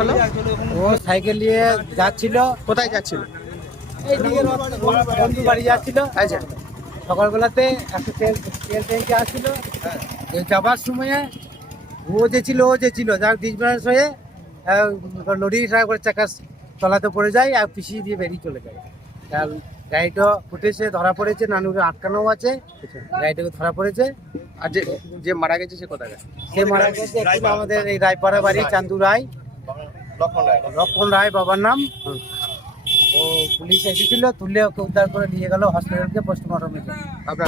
হলো ও সাইকেল নিয়ে যাচ্ছিল। কোথায় যাচ্ছিল? এইদিকে বন্ধু বাড়ি যাচ্ছিল। আচ্ছা, সকালবেলাতে একটা তেল ট্যাঙ্কি আসছিল। যাবার সময়ে ও যে ছিল যার ডিসব্যালেন্স হয়ে লরি করে চাকার তলাতে পড়ে যায় আর পিছিয়ে দিয়ে বেরিয়ে চলে যায়। তার গাড়িটা ফুটেছে, ধরা পড়েছে, নানুরে আটকানো আছে, গাড়িটাকে ধরা পড়েছে। আর যে যে মারা গেছে সে কোথায়? সে মারা গেছে একটু আমাদের এই রায়পাড়া বাড়ি, চান্দু রায়, লক্ষণ রায় বাবার নাম। ও পুলিশ এসেছিল, তুলে ওকে উদ্ধার করে নিয়ে গেল হসপিটালকে পোস্টমর্টমের জন্য। আপনার